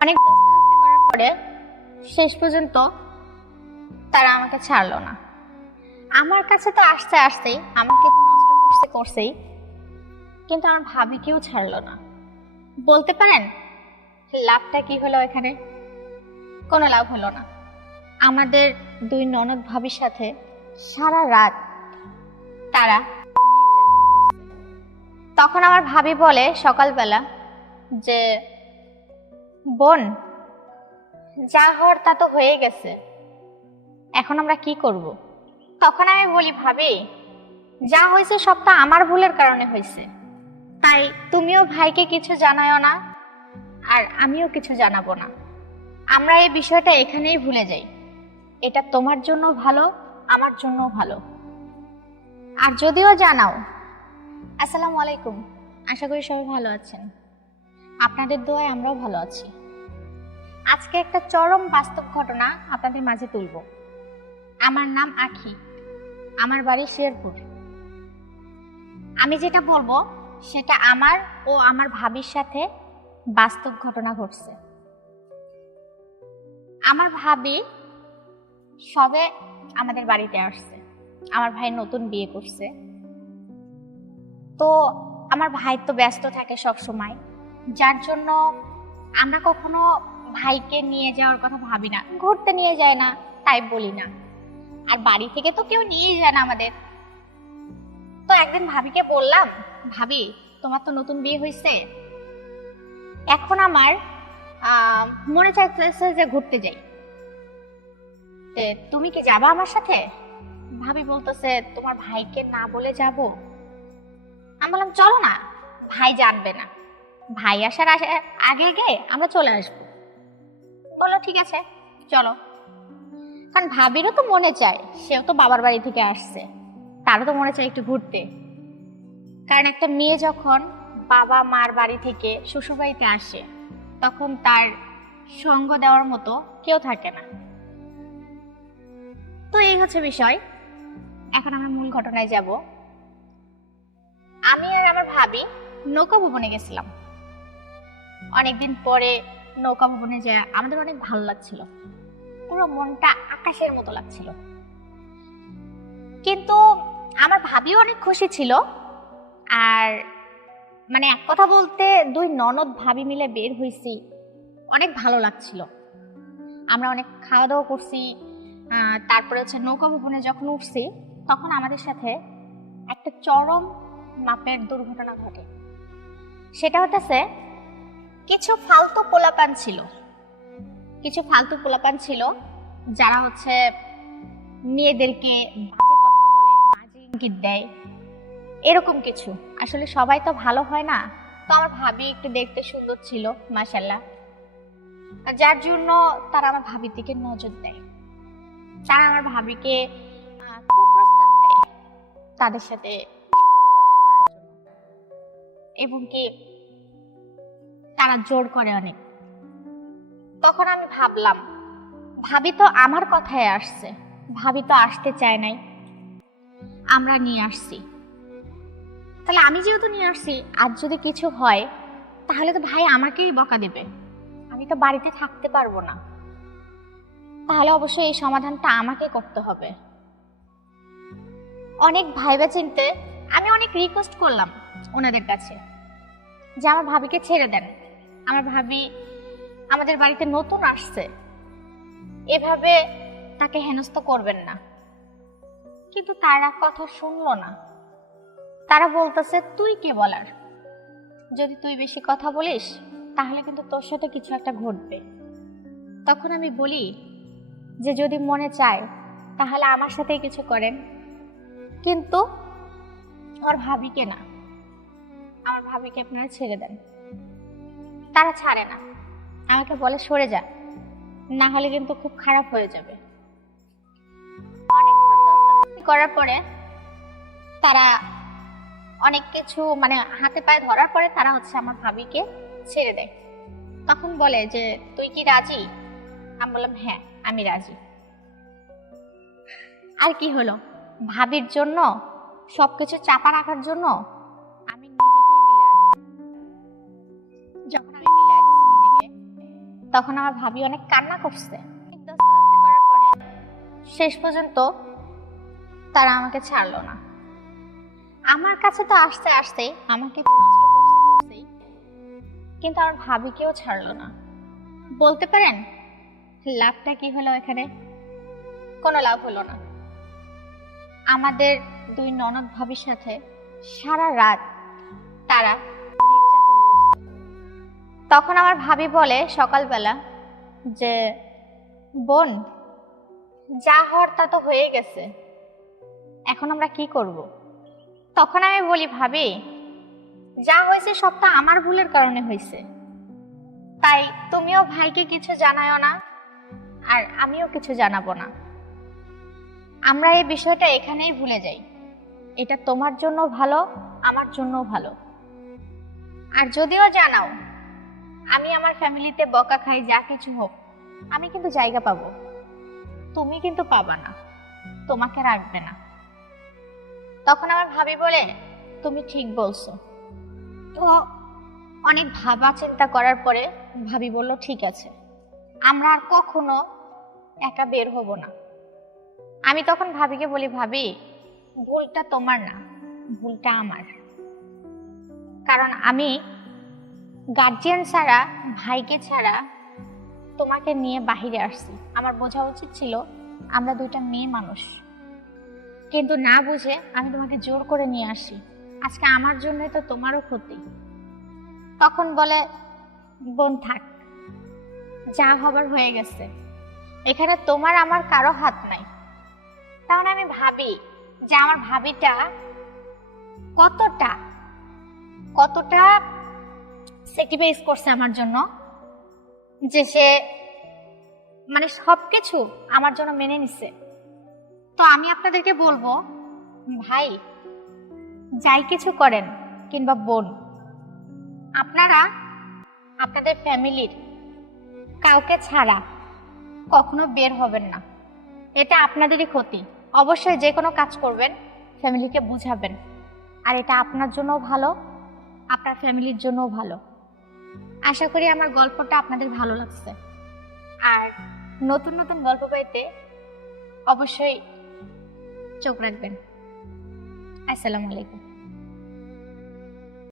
অনেক দস্তাদস্তি করার পরে শেষ পর্যন্ত তারা আমাকে ছাড়লো না। আমার কাছে তো আসতে আসতেই আমাকে তো নষ্ট করছেই, কিন্তু আমার ভাবিকেও ছাড়লো না। বলতে পারেন লাভটা কি হলো? এখানে কোনো লাভ হলো না। আমাদের দুই ননদ ভাবির সাথে সারা রাত তারা নির্যাতন করছে। তখন আমার ভাবি বলে সকালবেলা যে বোন, যা হওয়ার তা তো হয়ে গেছে, এখন আমরা কি করব? তখন আমি বলি ভাবি, যা হয়েছে সবটা আমার ভুলের কারণে হয়েছে, তাই তুমিও ভাইকে কিছু জানায়ও না আর আমিও কিছু জানাবো না। আমরা এই বিষয়টা এখানেই ভুলে যাই। এটা তোমার জন্য ভালো, আমার জন্য ভালো। আর যদিও জানাও, আসসালামু আলাইকুম, আশা করি সবাই ভালো আছেন, আপনাদের দোয়ায় আমরাও ভালো আছি। আজকে একটা চরম বাস্তব ঘটনা আপনাদের মাঝে তুলব। আমার নাম আখি, আমার বাড়ি শেরপুর। আমি যেটা বলবো সেটা আমার ও আমার ভাবির সাথে বাস্তব ঘটনা ঘটছে। আমার ভাবি সবে আমাদের বাড়িতে আসছে। আমার ভাই নতুন বিয়ে করছে, তো আমার ভাই তো ব্যস্ত থাকে সব সময়, যার জন্য আমরা কখনো ভাইকে নিয়ে যাওয়ার কথা ভাবি না, ঘুরতে নিয়ে যায় না তাই বলি না, আর বাড়ি থেকে তো কেউ নিয়ে যায় না আমাদের। তো একদিন ভাবিকে বললাম, ভাবি তোমার তো নতুন বিয়ে হয়েছে, এখন আমার মনে চাইতেছে যে ঘুরতে যাই, তুমি কি যাবা আমার সাথে? ভাবি বলতেছে তোমার ভাইকে না বলে যাব? আমি বললাম চলো না, ভাই জানবে না, ভাই আসার আগে আগে আমরা চলে আসবো। বললো ঠিক আছে চলো। কারণ ভাবিরও তো মনে চায়, সেও তো বাবার বাড়ি থেকে আসছে, তারও তো মনে চায় একটু ঘুরতে। কারণ একটা মেয়ে যখন বাবা মার বাড়ি থেকে শ্বশুর বাড়িতে আসে, তখন তার সঙ্গ দেওয়ার মতো কেউ থাকে না। তো এই হচ্ছে বিষয়। এখন আমরা মূল ঘটনায় যাব। আমি আর আমার ভাবি নৌকা ভবনে গেছিলাম। অনেকদিন পরে নৌকা ভবনে যায় আমাদের অনেক ভালো লাগছিল, পুরো মনটা আকাশের মতো লাগছিল। কিন্তু আমার ভাবিও অনেক খুশি ছিল। আর মানে এক কথা বলতে দুই ননদ ভাবি মিলে বের হইছি, অনেক ভালো লাগছিল। আমরা অনেক খাওয়া দাওয়া করছি। তারপরে হচ্ছে নৌকা ভবনে যখন উঠছি, তখন আমাদের সাথে একটা চরম মাপের দুর্ঘটনা ঘটে। সেটা হতেছে কিছু ফালতু পোলাপান ছিল যারা হচ্ছে মেয়েদেরকে বাজে কথা বলে, বাজে ইঙ্গিত দেয়, এরকম কিছু। আসলে সবাই তো ভালো হয় না। তো আমার ভাবি একটু দেখতে সুন্দর ছিল মাশাআল্লাহ, যার জন্য তারা আমার ভাবির দিকে নজর দেয়। তারা আমার ভাবিকে কুপ্রস্তাব দেয় তাদের সাথে সহবাস করার জন্য, এবং কি তারা জোর করে অনেক। তখন আমি ভাবলাম, ভাবি তো আমার কথায় আসছে, ভাবি তো আসতে চায় নাই, আমরা নিয়ে আসছি। তাহলে আমি যেহেতু নিয়ে আসছি, আর যদি কিছু হয় তাহলে তো ভাই আমাকেই বকা দেবে, আমি তো বাড়িতে থাকতে পারবো না। তাহলে অবশ্যই এই সমাধানটা আমাকে করতে হবে। অনেক ভাইবা চিনতে আমি অনেক রিকোয়েস্ট করলাম ওনাদের কাছে যে আমার ভাবিকে ছেড়ে দেন, আমার ভাবি আমাদের বাড়িতে নতুন আসছে, এভাবে তাকে হেনস্থা করবেন না। কিন্তু তারা কথা শুনলো না। তারা বলতেছে তুই কে বলার, যদি তুই বেশি কথা বলিস তাহলে কিন্তু তোর সাথে কিছু একটা ঘটবে। তখন আমি বলি যে যদি মনে চায় তাহলে আমার সাথেই কিছু করেন, কিন্তু ওর ভাবিকে না, আমার ভাবিকে আপনারা ছেড়ে দেন। তারা ছাড়ে না, আমাকে বলে সরে যা, না হলে কিন্তু খুব খারাপ হয়ে যাবে। অনেকক্ষণ দস্তাদস্তি করার পরে তারা অনেক কিছু মানে হাতে পায়ে ধরার পরে তারা হচ্ছে আমার ভাবিকে ছেড়ে দেয়। তখন বলে যে তুই কি রাজি? আমি বললাম হ্যাঁ আমি রাজি। আর কি হলো, ভাবির জন্য সবকিছু চাপা রাখার জন্য আমি নিজেকেই বিলা দিই। যখন আমি বিলা দিছি নিজেকে, তখন আমার ভাবি অনেক কান্না করছে। দস্তাদস্তি করার পরে শেষ পর্যন্ত তারা আমাকে ছাড়লো না। আমার কাছে তো আসতে আসতেই আমাকে তো নষ্ট করছেই, কিন্তু আমার ভাবিকেও ছাড়লো না। বলতে পারেন লাভটা কি হলো? এখানে কোনো লাভ হলো না। আমাদের দুই ননদ ভাবির সাথে সারা রাত তারা নির্যাতন করছে। তখন আমার ভাবি বলে সকালবেলা যে, বোন, যা হওয়ার তা তো হয়ে গেছে, এখন আমরা কি করব? তখন আমি বলি, ভাবি, যা হয়েছে সবটা আমার ভুলের কারণে হয়েছে, তাই তুমিও ভাইকে কিছু জানায়ও না, আর আমিও কিছু জানাবো না। আমরা এই বিষয়টা এখানেই ভুলে যাই। এটা তোমার জন্য ভালো, আমার জন্যও ভালো। আর যদিও জানাও, আমি আমার ফ্যামিলিতে বকা খাই, যা কিছু হোক, আমি কিন্তু জায়গা পাবো, তুমি কিন্তু পাবা না, তোমাকে রাখবে না। তখন আমার ভাবি বলে, তুমি ঠিক বলছো। তো অনেক ভাবা চিন্তা করার পরে ভাবি বলল, ঠিক আছে, আমরা আর কখনো একা বের হব না। আমি তখন ভাবিকে বলি, ভাবি, ভুলটা তোমার না, ভুলটা আমার। কারণ আমি গার্জিয়ান ছাড়া, ভাইকে ছাড়া তোমাকে নিয়ে বাহিরে আসছি। আমার বোঝা উচিত ছিল আমরা দুইটা মেয়ে মানুষ, কিন্তু না বুঝে আমি তোমাকে জোর করে নিয়ে আসি। আজকে আমার জন্যই তো তোমারও ক্ষতি। তখন বলে, বোন থাক, যা হবার হয়ে গেছে, এখানে তোমার আমার কারো হাত নাই। তাহলে আমি ভাবি যে আমার ভাবিটা কতটা কতটা স্যাক্রিফাইস করছে আমার জন্য, যে সে মানে সবকিছু আমার জন্য মেনে নিছে। তো আমি আপনাদেরকে বলবো, ভাই যাই কিছু করেন কিংবা বোন, আপনারা আপনাদের ফ্যামিলির কাউকে ছাড়া কখনো বের হবেন না। এটা আপনাদেরই ক্ষতি। অবশ্যই যে কোনো কাজ করবেন ফ্যামিলিকে বুঝাবেন, আর এটা আপনার জন্যও ভালো, আপনার ফ্যামিলির জন্যও ভালো। আশা করি আমার গল্পটা আপনাদের ভালো লাগছে। আর নতুন নতুন গল্প পাইতে অবশ্যই চোখ রাখবেন। আসসালামু আলাইকুম।